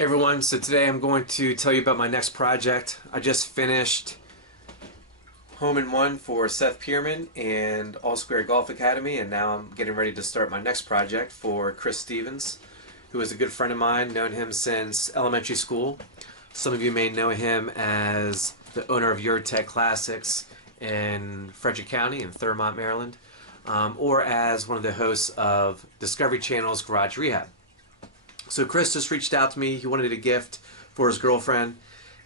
Hey everyone, so today I'm going to tell you about my next project. I just finished Home in One for Seth Pierman and All Square Golf Academy, and now I'm getting ready to start my next project for Chris Stevens, who is a good friend of mine, known him since elementary school. Some of you may know him as the owner of Eurotech Classics in Frederick County in Thurmont, Maryland, or as one of the hosts of Discovery Channel's Garage Rehab. So Chris just reached out to me. He wanted a gift for his girlfriend,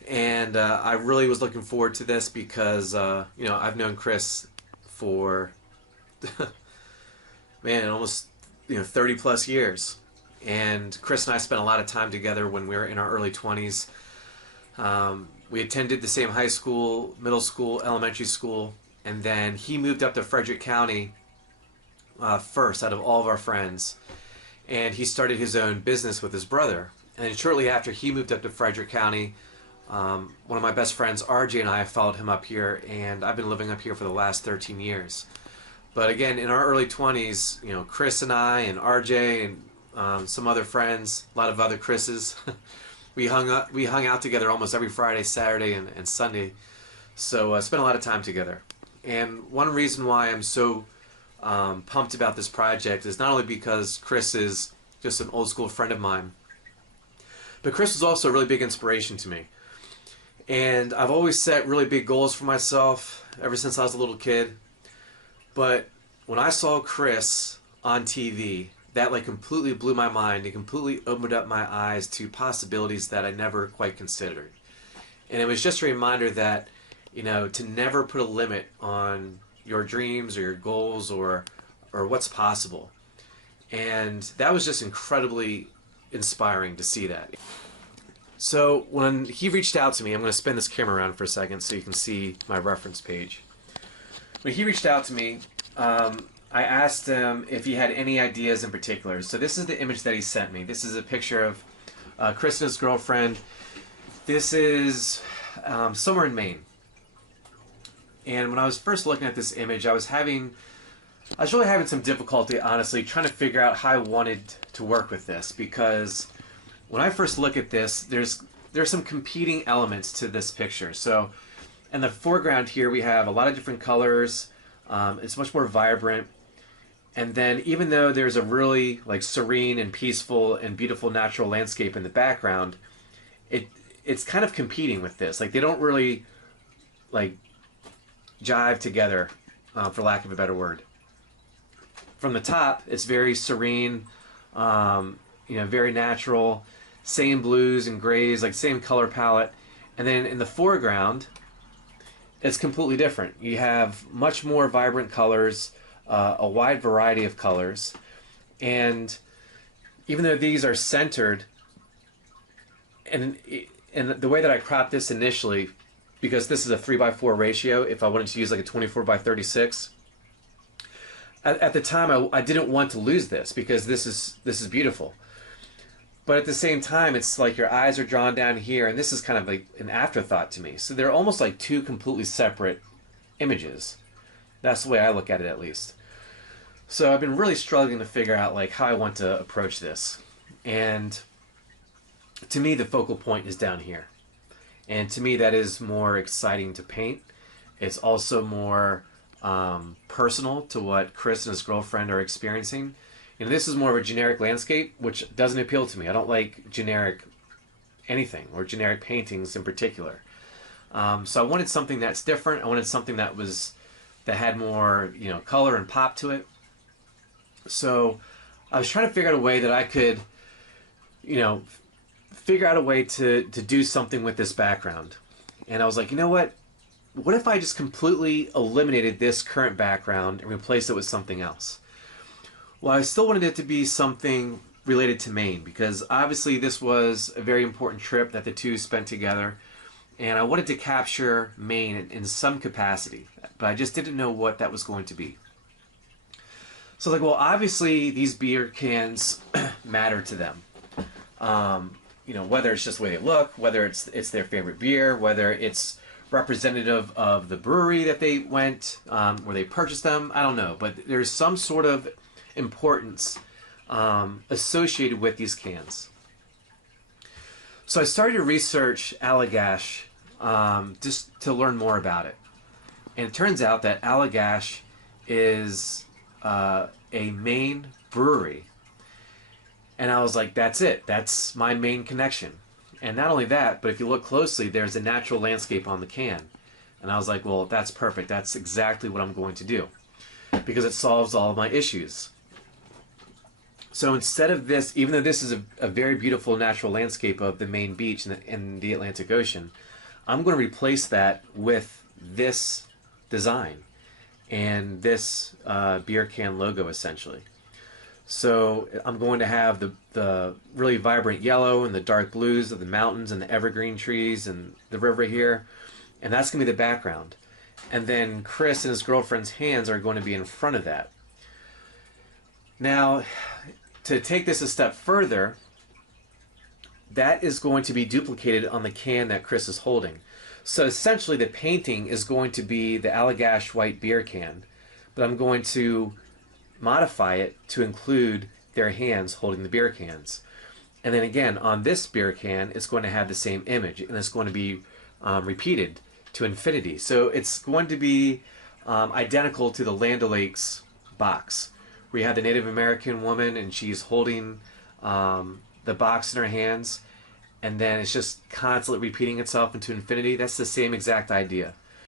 and I really was looking forward to this because I've known Chris for man, almost 30 plus years, and Chris and I spent a lot of time together when we were in our early 20s. We attended the same high school, middle school, elementary school, and then he moved up to Frederick County first out of all of our friends. And he started his own business with his brother. And shortly after he moved up to Frederick County, one of my best friends, RJ, and I followed him up here, and I've been living up here for the last 13 years. But again, in our early 20s, Chris and I and RJ and some other friends, a lot of other Chris's, we hung out together almost every Friday, Saturday, and Sunday. So I spent a lot of time together. And one reason why I'm so pumped about this project is not only because Chris is just an old school friend of mine, but Chris was also a really big inspiration to me. And I've always set really big goals for myself ever since I was a little kid. But when I saw Chris on TV, that completely blew my mind. It completely opened up my eyes to possibilities that I never quite considered. And it was just a reminder that, to never put a limit on your dreams or your goals or what's possible. And that was just incredibly inspiring to see that. So when he reached out to me, I'm going to spin this camera around for a second so you can see my reference page. When he reached out to me, I asked him if he had any ideas in particular. So this is the image that he sent me. This is a picture of Chris and his girlfriend. This is somewhere in Maine. And when I was first looking at this image, I was really having some difficulty, honestly, trying to figure out how I wanted to work with this, because when I first look at this, there's some competing elements to this picture. So in the foreground here, we have a lot of different colors. It's much more vibrant. And then even though there's a really serene and peaceful and beautiful natural landscape in the background, it's kind of competing with this. They don't really jive together, for lack of a better word. From the top, it's very serene, very natural, same blues and grays, same color palette. And then in the foreground, it's completely different. You have much more vibrant colors, a wide variety of colors, and even though these are centered, and the way that I cropped this initially, because this is a 3:4 ratio, if I wanted to use a 24:36, at the time I didn't want to lose this because this is beautiful. But at the same time, it's your eyes are drawn down here, and this is kind of an afterthought to me. So they're almost like two completely separate images. That's the way I look at it, at least. So I've been really struggling to figure out how I want to approach this. And to me, the focal point is down here. And to me, that is more exciting to paint. It's also more personal to what Chris and his girlfriend are experiencing. And this is more of a generic landscape, which doesn't appeal to me. I don't like generic anything, or generic paintings in particular. So I wanted something that's different. I wanted something that had more color and pop to it. So I was trying to figure out a way that I could figure out a way to do something with this background. And I was like, what if I just completely eliminated this current background and replaced it with something else? Well, I still wanted it to be something related to Maine, because obviously this was a very important trip that the two spent together, and I wanted to capture Maine in some capacity, but I just didn't know what that was going to be. So well, obviously these beer cans matter to them. Whether it's just the way they look, whether it's their favorite beer, whether it's representative of the brewery that they went, where they purchased them, I don't know. But there's some sort of importance associated with these cans. So I started to research Allagash just to learn more about it. And it turns out that Allagash is a Maine brewery. And I was like, that's it. That's my main connection. And not only that, but if you look closely, there's a natural landscape on the can. And I was like, well, that's perfect. That's exactly what I'm going to do, because it solves all of my issues. So instead of this, even though this is a very beautiful natural landscape of the Maine beach and the Atlantic Ocean, I'm going to replace that with this design and this beer can logo, essentially. So I'm going to have the really vibrant yellow and the dark blues of the mountains and the evergreen trees and the river here. And that's going to be the background. And then Chris and his girlfriend's hands are going to be in front of that. Now, to take this a step further, that is going to be duplicated on the can that Chris is holding. So essentially the painting is going to be the Allagash white beer can, but I'm going to modify it to include their hands holding the beer cans. And then again, on this beer can, it's going to have the same image, and it's going to be repeated to infinity. So it's going to be identical to the Land O'Lakes box, where you have the Native American woman and she's holding the box in her hands, and then it's just constantly repeating itself into infinity. That's the same exact idea.